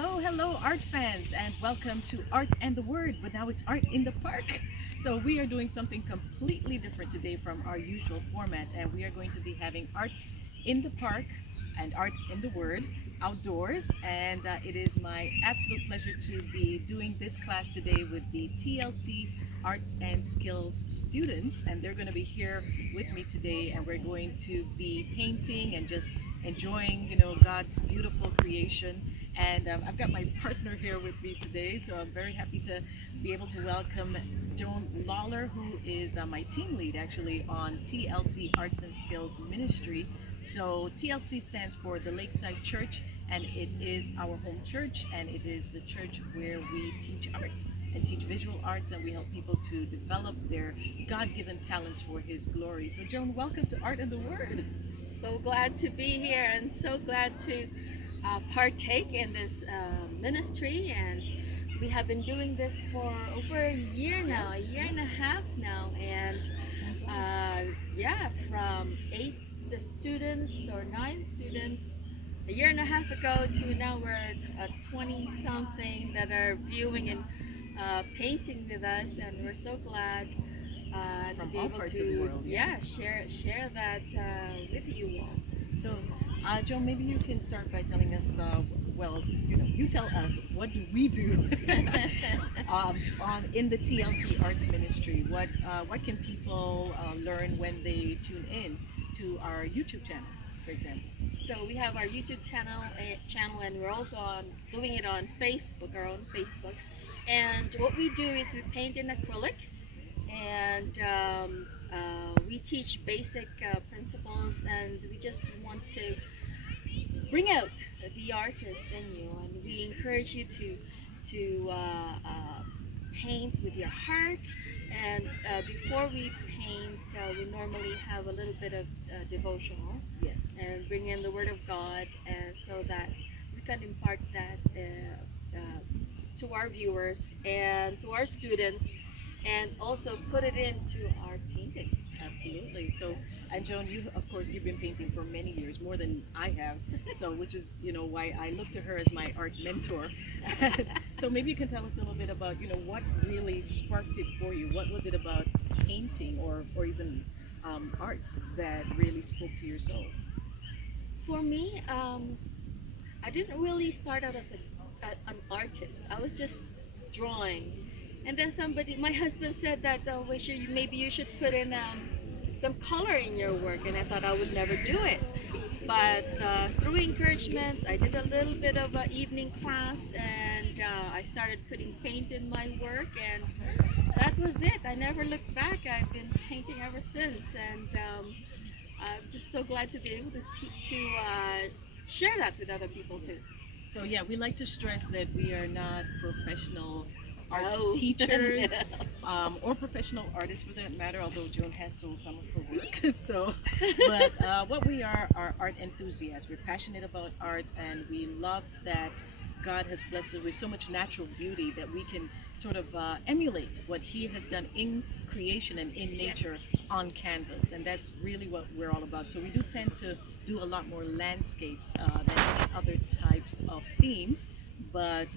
hello, art fans, and welcome to Art and the Word, but now it's Art in the Park. So, we are doing something completely different today from our usual format, and we are going to be having art in the park and art in the Word outdoors. And it is my absolute pleasure to be doing this class today with the TLC Arts and Skills students, and they're going to be here with me today, and we're going to be painting and just enjoying, God's beautiful creation. And I've got my partner here with me today, so I'm very happy to be able to welcome Joan Lawlor, who is my team lead actually on TLC Arts and Skills Ministry. So TLC stands for the Lakeside Church, and it is our home church, and it is the church where we teach art and teach visual arts, and we help people to develop their God-given talents for His glory. So Joan, welcome to Art and the Word. So glad to be here and so glad to partake in this ministry. And we have been doing this for over a year now, a year and a half now. And yeah, from 8 students or 9 students a year and a half ago to now we're 20 something that are viewing and painting with us. And we're so glad to From be all able parts of the to world, yeah. share that with you all. So, Joan, maybe you can start by telling us, well, you tell us, what do we do on in the TLC Arts Ministry? What can people learn when they tune in to our YouTube channel, for example? So we have our YouTube channel, and we're also doing it on Facebook, our own Facebooks. And what we do is we paint in acrylic, and we teach basic principles, and we just want to bring out the artist in you, and we encourage you to paint with your heart. And before we paint, we normally have a little bit of devotional Yes. and bring in the Word of God, and so that we can impart that to our viewers and to our students, and also put it into our painting. Absolutely. So, and Joan, you, of course, you've been painting for many years, more than I have. So, which is, why I look to her as my art mentor. So, maybe you can tell us a little bit about, what really sparked it for you. What was it about painting or even art that really spoke to your soul? For me, I didn't really start out as an artist. I was just drawing, and then my husband said that maybe you should put in some color in your work, and I thought I would never do it. But through encouragement, I did a little bit of an evening class, and I started putting paint in my work, and that was it. I never looked back. I've been painting ever since, and I'm just so glad to be able to share that with other people too. So yeah, we like to stress that we are not professional art No. teachers No. or professional artists for that matter, although Joan has sold some of her work. So, but what we are art enthusiasts. We're passionate about art, and we love that God has blessed us with so much natural beauty that we can sort of emulate what He has done in creation and in nature on canvas, and that's really what we're all about. So we do tend to do a lot more landscapes than any other types of themes, but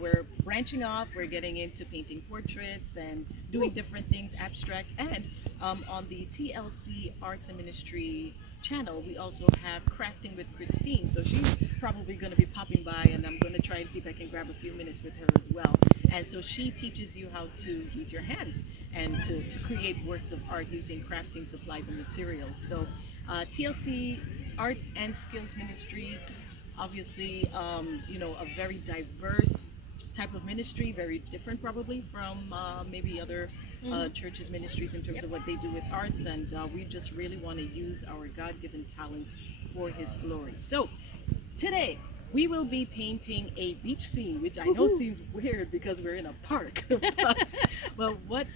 we're branching off. We're getting into painting portraits and doing different things, abstract. And on the TLC Arts and Ministry channel, we also have Crafting with Christine. So she's probably going to be popping by, and I'm going to try and see if I can grab a few minutes with her as well. And so she teaches you how to use your hands and to create works of art using crafting supplies and materials. So TLC Arts and Skills Ministry, obviously, a very diverse type of ministry, very different probably from maybe other churches' ministries in terms of what they do with arts, and we just really want to use our God-given talents for His glory. So today we will be painting a beach scene, which I know Woohoo. seems weird because we're in a park. But what?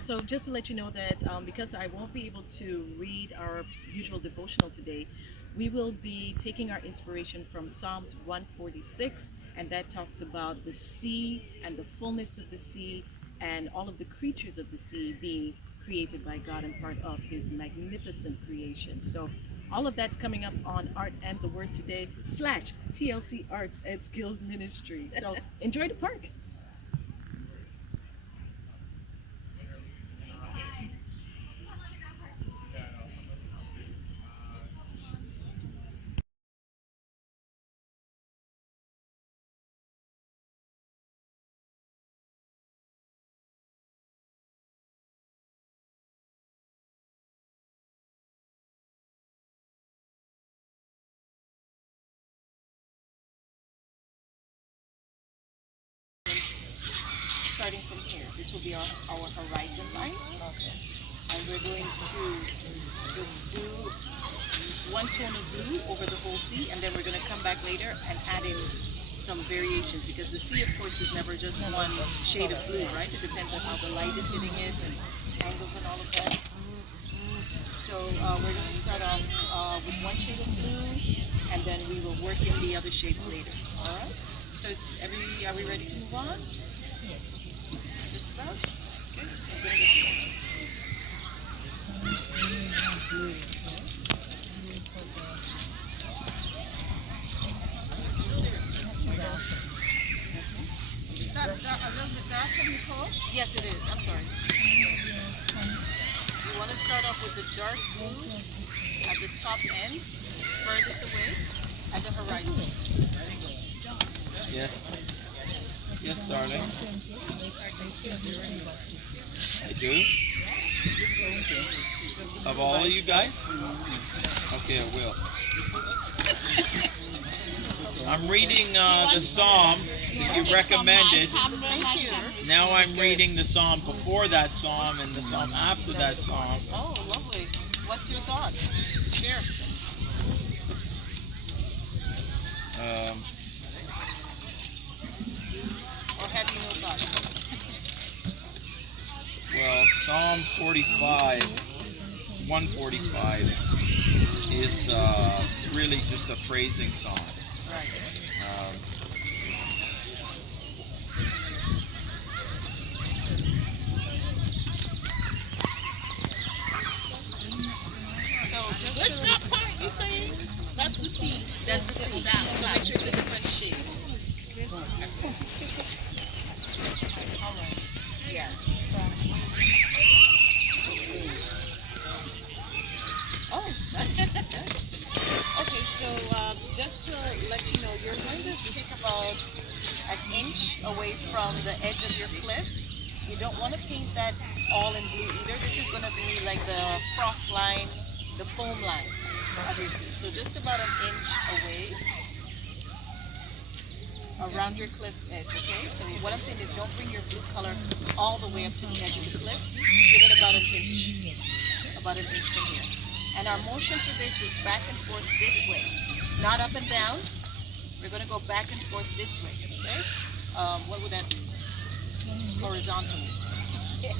So just to let you know that because I won't be able to read our usual devotional today, we will be taking our inspiration from Psalms 146, and that talks about the sea and the fullness of the sea and all of the creatures of the sea being created by God and part of His magnificent creation. So All of that's coming up on Art and the Word Today / TLC Arts and Skills Ministry. So enjoy the park. Starting from here, this will be our horizon line. Okay. And we're going to just do one tone of blue over the whole sea, and then we're going to come back later and add in some variations, because the sea, of course, is never just one shade of blue, right? It depends on how the light is hitting it and angles and all of that. So we're going to start off with one shade of blue, and then we will work in the other shades later. All right. So are we ready to move on? Just about? Okay, so I'm going to get started. Is that a little bit darker, Nicole? Yes, it is. I'm sorry. You want to start off with the dark blue at the top end, furthest away, at the horizon. Yes. Yes, darling. I do. Of all of you guys? Okay, I will. I'm reading the psalm that you recommended. Thank you. Now I'm reading the psalm before that psalm and the psalm after that psalm. Oh, lovely. What's your thoughts? Share. Or have you no thoughts? Well, Psalm 45, 145 is really just a praising song. Right. So just What's that part you saying? That's the sea. that's the sea. So make sure it's a different shade. All right. Yeah. Oh, yes. Okay, so just to let you know, you're going to take about an inch away from the edge of your cliffs. You don't want to paint that all in blue either. This is going to be like the froth line, the foam line, obviously. So just about an inch away around your cliff edge, okay? So what I'm saying is don't bring your blue color all the way up to the edge of the cliff. Give it about an inch from here. And our motion for this is back and forth this way, not up and down. We're going to go back and forth this way, okay? What would that be? Horizontally. Yes.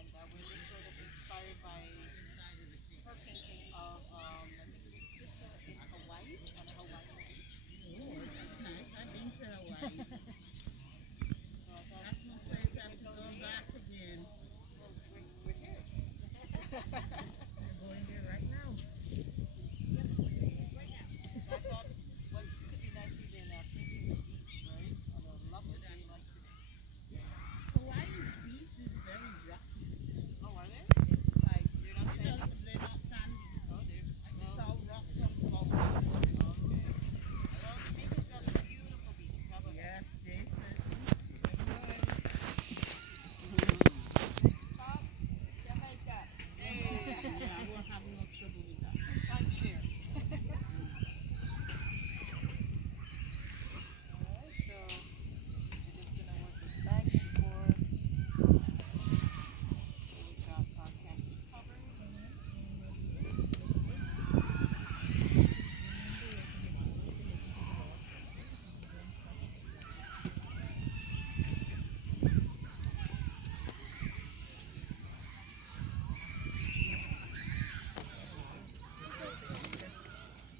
and we're just sort of inspired by her painting of in Hawaii on a Hawaiian beach. Oh, that's nice. I've been to Hawaii. So I thought, That's no place I have to go back again. well, we're here. I'm going there right now. So I thought what could be nice even painting the beach, right? On a lovely day like today. Hawaii's beach is very rocky. Oh, are they? It's like, They're not sandy? they're not sandy. Oh, they're. It's Well, all rocks on top. okay. Well, Jamaica's got beautiful beaches. How about Yes, Jason. Next stop, Jamaica. Hey, Yeah, I won't have no trouble with that. timeshare. Alright, so we're just gonna work this back and forth. So we've got our canvas covered.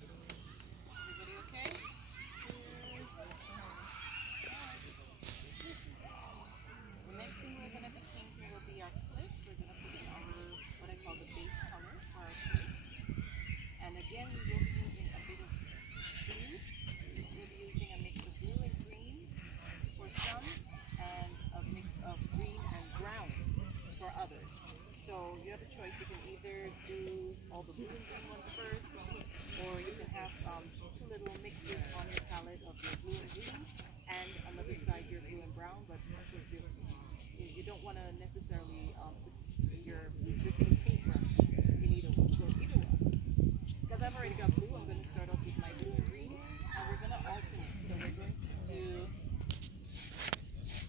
Everybody okay? The next thing we're gonna be painting will be our cliffs. We're gonna put in our what I call the base color for our cliffs. And again, we will be using a bit of blue. We'll be using a mix of blue and green for some, and a mix of green and brown for others. So you have a choice. You can either do all the blue and green ones first, or you can have two little mixes on your palette of your blue and green, and another side your blue and brown. But of course, you don't want to necessarily put the same paintbrush in either one. So either one. Because I've already got blue, I'm going to start off with my blue and green, and we're going to alternate. So we're going to do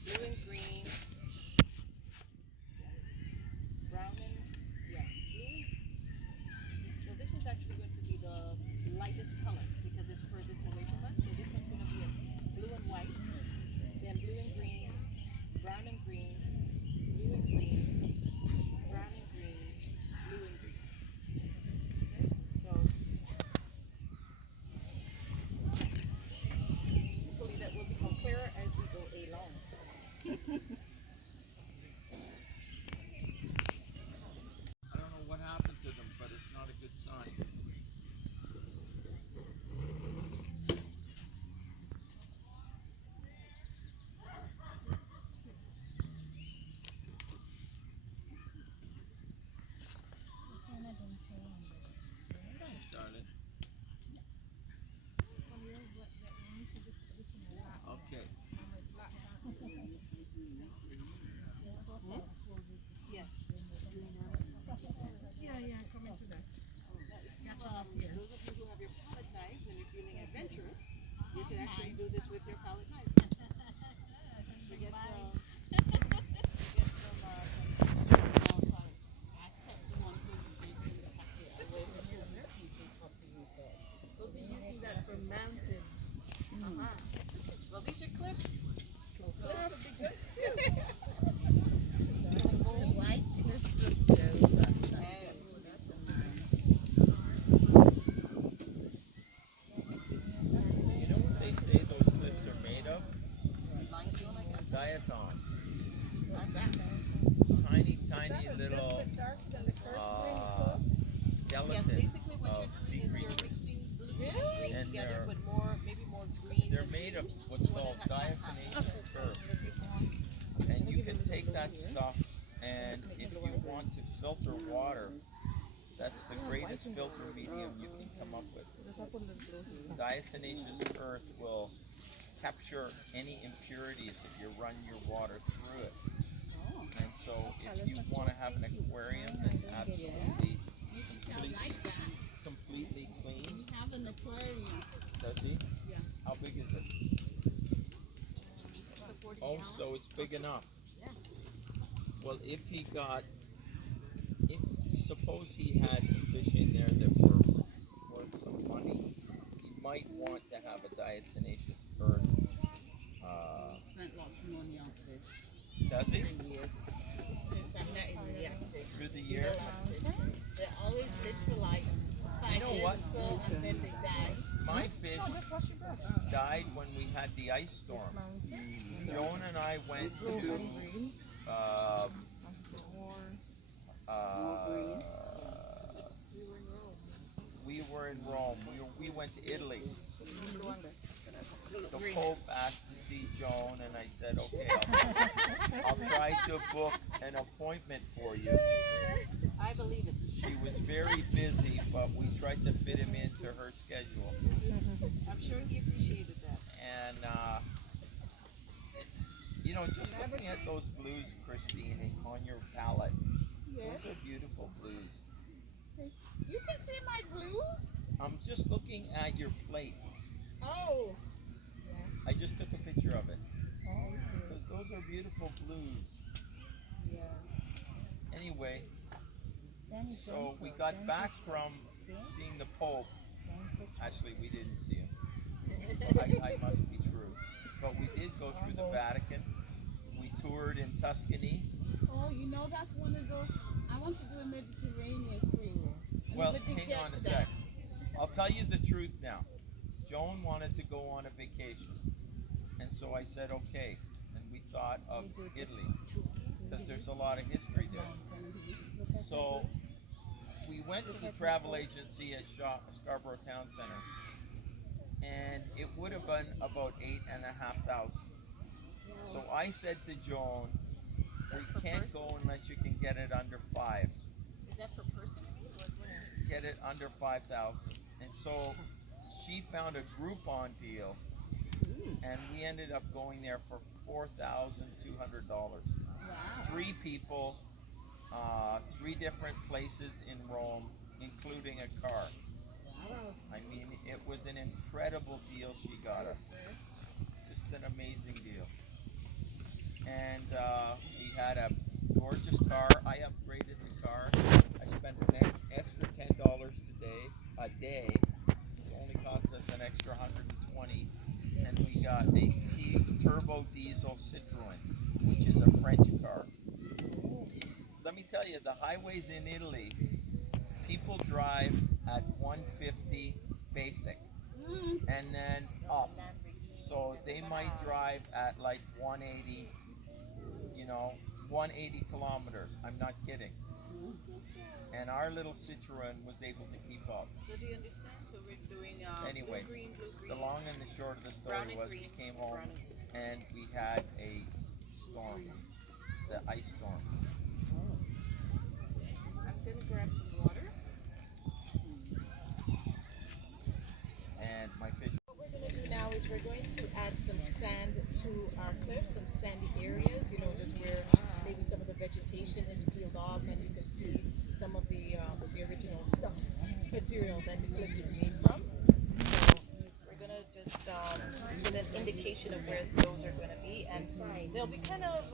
blue and green, brown and, yeah, blue. So this one's actually going to be the lightest color because it's furthest away from us. So this one's going to be a blue and white, then blue and green, brown and green, blue and green, brown and green, blue and green. Okay? So hopefully that will become clearer as we go along. I don't know what happened to them, but it's not a good sign. Started. Okay. Yes. Yeah, coming to that. Those of you who have your palette knives and you're feeling adventurous, you can actually do this with your palette knife. To get some, We'll be using that for mountain. well, these are clips. So that would be good. The white cliffs look good. You know what they say those cliffs are made of? Limestone, I guess. Diatoms. What's that? Tiny little skeletons Yes, basically what of you're sea doing is you're creatures. mixing blue and green And together they're- with maybe more green. They're than made blue. of what's One called and a half. diatomaceous earth. And you can take that stuff, and if you want to filter water, that's the greatest filter medium you can come up with. Diatomaceous earth will capture any impurities if you run your water through it. And so if you want to have an aquarium that's absolutely completely clean, We have an aquarium. does he? Yeah. How big is it? Oh, so it's big enough. Well, if suppose he had some fish in there that were worth some money, he might want to have a diatomaceous earth. Spent lots of money on this Does he? for years. Since I met him, yeah. also, and then they die. My fish died when we had the ice storm. Joan and I went to we were in Rome. We went to Italy. The Pope asked to see Joan, and I said, okay, I'll try to book an appointment for you. I believe it. She was very busy, but we tried to fit him into her schedule. I'm sure he appreciated that. And, you know, just looking at those blues, Christine, on your palette, Yes. those are beautiful blues. You can see my blues? I'm just looking at your plate. Oh. I just took a picture of it. Because those are beautiful blues. Anyway, so we got back from seeing the Pope. Actually, we didn't see him. I must be true. But we did go through the Vatican. We toured in Tuscany. Oh, you know that's one of those. I want to do a Mediterranean cruise. Well, Never did hang get on a to sec. that. I'll tell you the truth now. Joan wanted to go on a vacation. And so I said, okay. And we thought of Italy. Because there's a lot of history there. So we went to the travel agency at Scarborough Town Center. And it would have been about 8,500. So I said to Joan, we can't go unless you can get it under 5. Is that per person? Get it under 5,000. And so she found a Groupon deal, and we ended up going there for $4,200. Wow. 3 people, 3 different places in Rome, including a car. I mean, it was an incredible deal she got us. Just an amazing deal. And we had a gorgeous car. I upgraded the car. I spent an extra $10 a day. It's only cost us an extra $120. And we got a turbo diesel Citroen, which is a French car. Let me tell you, the highways in Italy, people drive at 150 basic and then up. So they might drive at like 180, 180 kilometers. I'm not kidding. And our little Citroen was able to keep up. So do you understand? So we're doing Anyway, blue, green, the long and the short of the story brown and was green. we came home Brown and green. and we had a storm, the ice storm. I'm gonna grab some water. And my fish. What we're going to do now is we're going to add some sand to our cliffs, some sandy areas, just where maybe some of the vegetation is peeled off and you can see some of the original stuff, material that the cliff is made from. So we're going to just get an indication of where those are going to be, and they'll be kind of,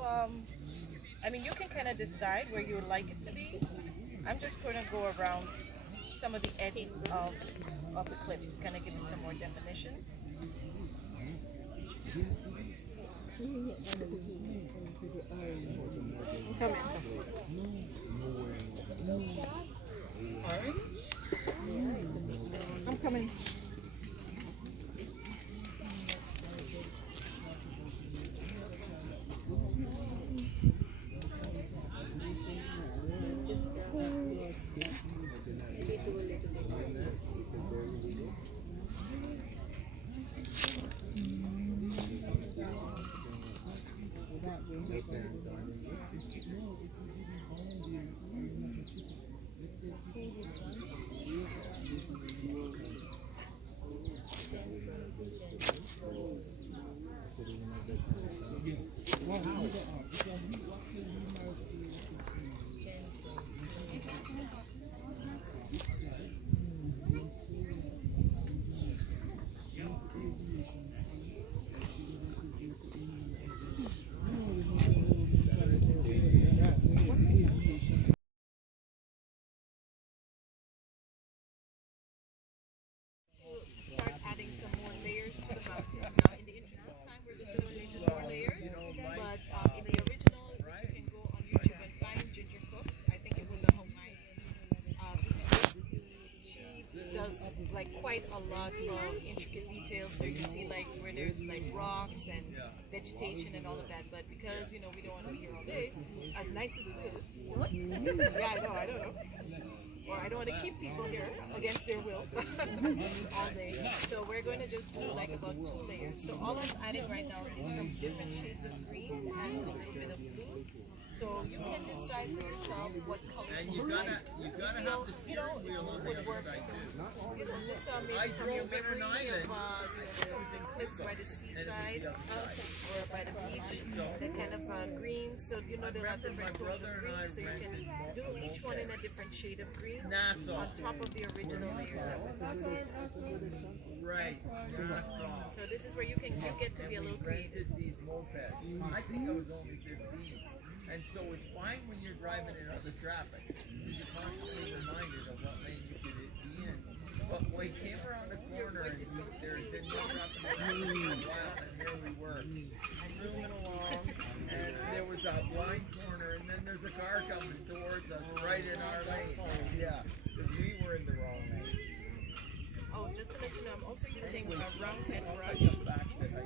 you can kind of decide where you would like it to be. I'm just going to go around some of the edges of the cliff to kind of give it some more definition. Come Orange? I'm coming. like quite a lot of intricate details. So you can see like where there's like rocks and vegetation and all of that. But because we don't want to be here all day, as nice as it is, what? Yeah, I don't know. Or I don't want to keep people here against their will all day. So we're going to just do like about 2 layers. So all I'm adding right now is some different shades of green and a little bit of blue. So you can decide for yourself what color And you you like. gotta have the steering wheel on the would other work. side too. Just I maybe from your drove in an memory island. of the cliffs by the seaside or by the beach, that kind of green. So they'll have different tones of green. So you can do each one in a different shade of green Nassau. on top of the original layers that we put. Right, Nassau. So this is where you get to be a little creative. Rented these mopeds. I think I was only 15. And so it's fine when you're driving in other traffic, because you're constantly reminded of what lane you could be in. But when we came around the corner and there's been no traffic around for a while, and here we were, zooming along, and there was a blind corner, and then there's a car coming towards us right in our lane. Yeah, because we were in the wrong lane. Oh, just to let you know, I'm also using a round head brush,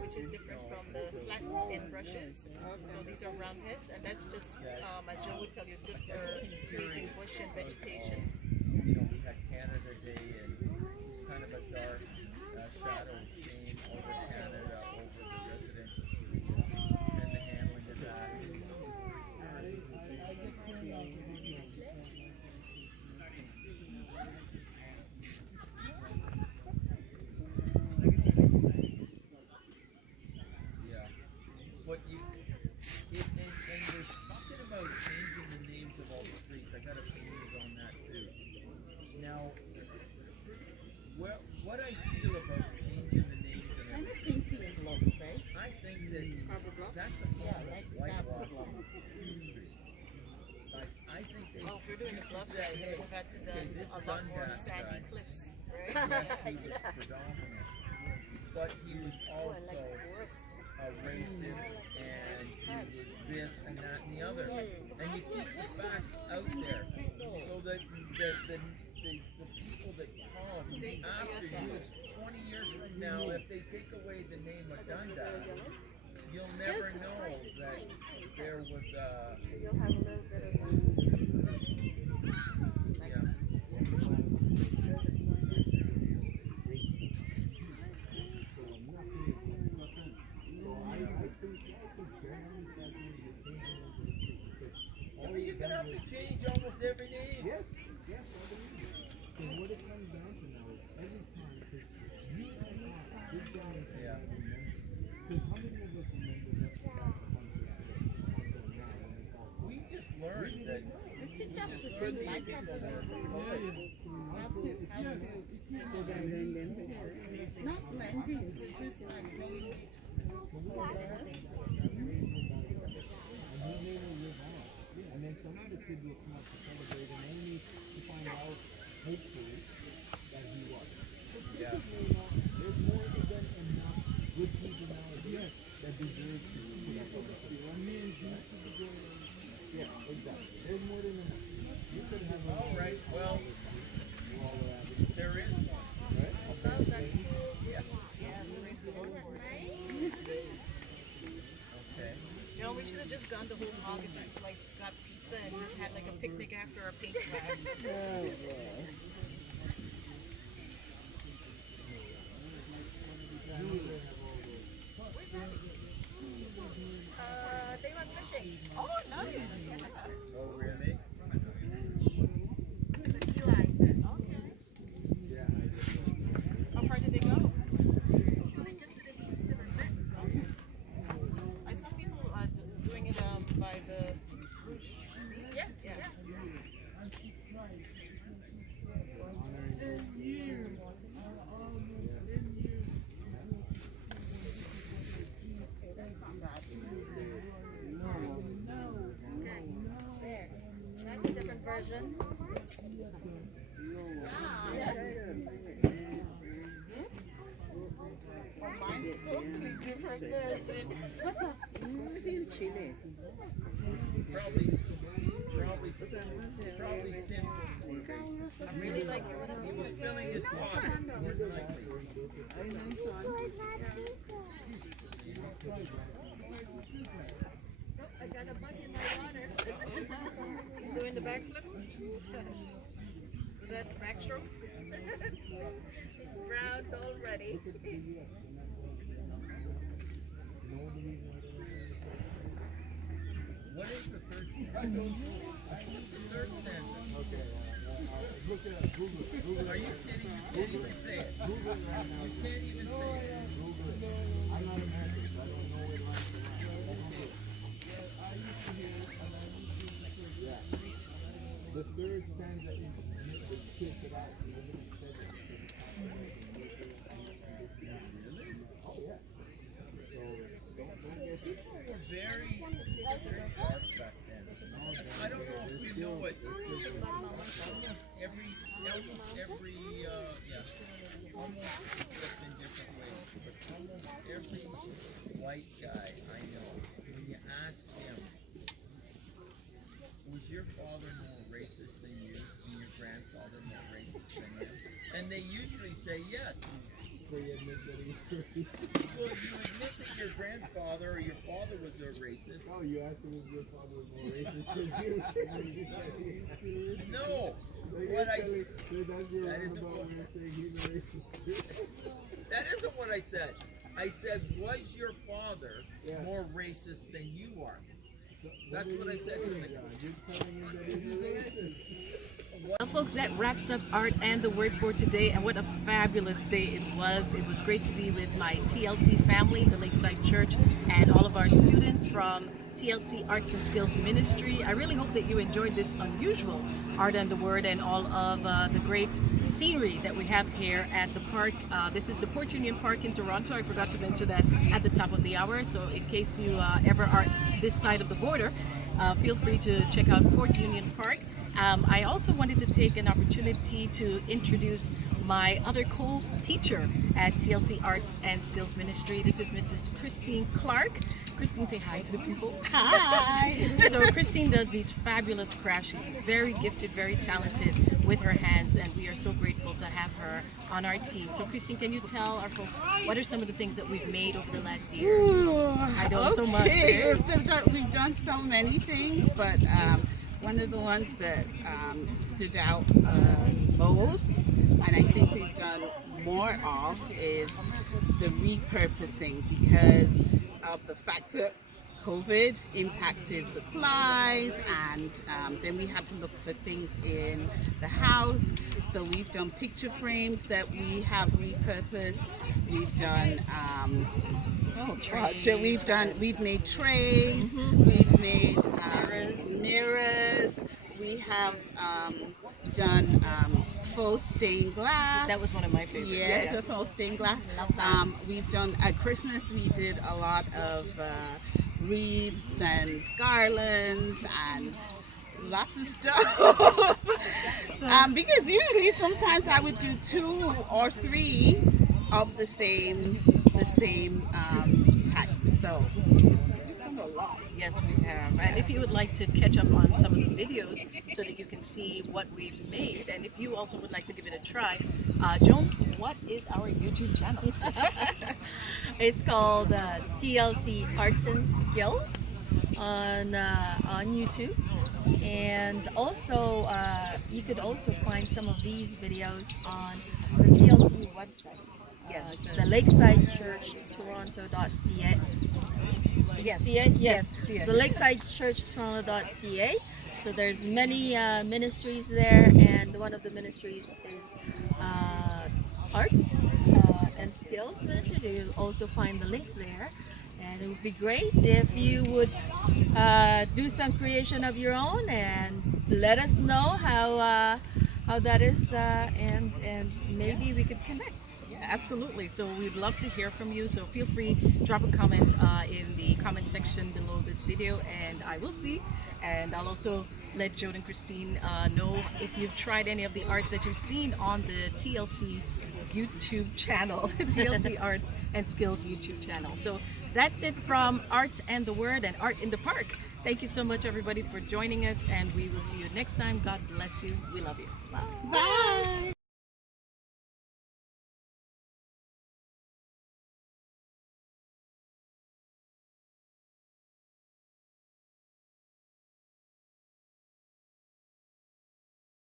which is different from the flat end brushes. So these are round heads, and that's just, as Joan would tell you, it's good for creating bush and vegetation. We had Canada Day, and it's kind of a dark shadow came over Canada, over the residential streets, and the handling of that. Yeah, but and there's something about changing the names of all the streets. I got opinions on that too. Now, what I feel about changing the names of I it, think he looks, right? I think that that's a whitewash street. Like, I think they Well, if you're doing the bluff side, hey, you've got to okay, done this a is lot more Dundas sandy guy. cliffs, right? Yes, he was predominant. But he was also a racist, and he was this and that and the other. And you keep the facts out there so that the people that come after you, 20 years from now, if they take away the name of Dundas, you'll never know that there was a... You'll have a little bit of Yeah. Oh, you're gonna have to change almost every name. Yes, yes, I believe it. So what it comes down to now is every time, because you and I, good down and Yeah. because how many of us remember that back until now when they call We just learned that I think that's the thing, like how to not blending, but just like going and then some other kid will come up to celebrate and only to find out, hopefully, that he was. Yeah. There's more than enough good people nowadays that deserve to put up on the field. Yeah, exactly. There's more than enough. You could have a All right. Well, Lawlor Avenue, there is one. right? Okay. We should have just gone the whole hog and just like got pizza and just had like a picnic after our paint class. They went fishing. Oh, nice. Oh, really? Eli. Okay. Yeah, How far did they go? I saw people doing it by the bush. Yeah. there. That's a different version. mine's totally different version. Probably simple. I really like your He was filling his pocket. I got a bug in my water. He's doing the backflip. Is that backstroke? Drowned already. What is the third stanza? What's the third stanza? Okay, look it up. Google it. Google Are it. you kidding? You can't even say it. Google it right now. You can't even say it. Google it. I'm not a Methodist. I don't know what lines are on. Okay. Yeah. The third stanza is kick it out. You know what it said? Oh yeah. So don't get People were very dark back then. I don't know if you know it. Almost every almost just in different ways, but almost every white guy I know, when you ask him, was your father more racist than you, and your grandfather more racist than you? And they usually say yes. so you admit that he's crazy. Well, you admit that your grandfather or your father was a racist. Oh, you asked him if your father was more racist than you. No. What I That's your that isn't roundabout what- way of saying he's a racist. that isn't what I said. I said, was your father Yeah. more racist than you are? That's what I said to him. You're telling him that he's a racist. Well, folks, that wraps up Art and the Word for today, and what a fabulous day it was. It was great to be with my TLC family, the Lakeside Church, and all of our students from TLC Arts and Skills Ministry. I really hope that you enjoyed this unusual Art and the Word and all of the great scenery that we have here at the park. This is the Port Union Park in Toronto. I forgot to mention that at the top of the hour, so in case you ever are this side of the border, feel free to check out Port Union Park. I also wanted to take an opportunity to introduce my other co-teacher at TLC Arts and Skills Ministry. This is Mrs. Christine Clark. Christine, say hi to the people. Hi. So Christine does these fabulous crafts. She's very gifted, very talented with her hands, and we are so grateful to have her on our team. So Christine, can you tell our folks what are some of the things that we've made over the last year? I know so much. We've done so many things, but one of the ones that stood out most, and I think we've done more of, is the repurposing, because of the fact that COVID impacted supplies, and then we had to look for things in the house. So we've done picture frames that we have repurposed. We've done we've made trays. We've made mirrors. We have done faux stained glass. That was one of my favorites. Yes, the faux stained glass. We've done at Christmas. We did a lot of wreaths and garlands and lots of stuff. Because usually, sometimes I would do 2 or 3 of the same type. So we've done a lot. Yes, we have. And if you would like to catch up on some of the videos so that you can see what we've made, and if you also would like to give it a try, Joan, what is our YouTube channel? It's called TLC Arts and Skills on YouTube, and also you could also find some of these videos on the TLC website. Yes. The Lakeside Church Toronto.ca. Yes. CA? Yes. Yes, CA. The Lakeside Church Toronto.ca. So there's many ministries there, and one of the ministries is Arts and Skills Ministry. You'll also find the link there. And it would be great if you would do some creation of your own and let us know how that is, and maybe we could connect. Absolutely. So we'd love to hear from you. So feel free, drop a comment in the comment section below this video, and I will see. And I'll also let Joan and Christine know if you've tried any of the arts that you've seen on the TLC YouTube channel, TLC Arts and Skills YouTube channel. So that's it from Art and the Word and Art in the Park. Thank you so much, everybody, for joining us, and we will see you next time. God bless you. We love you. Bye. Bye.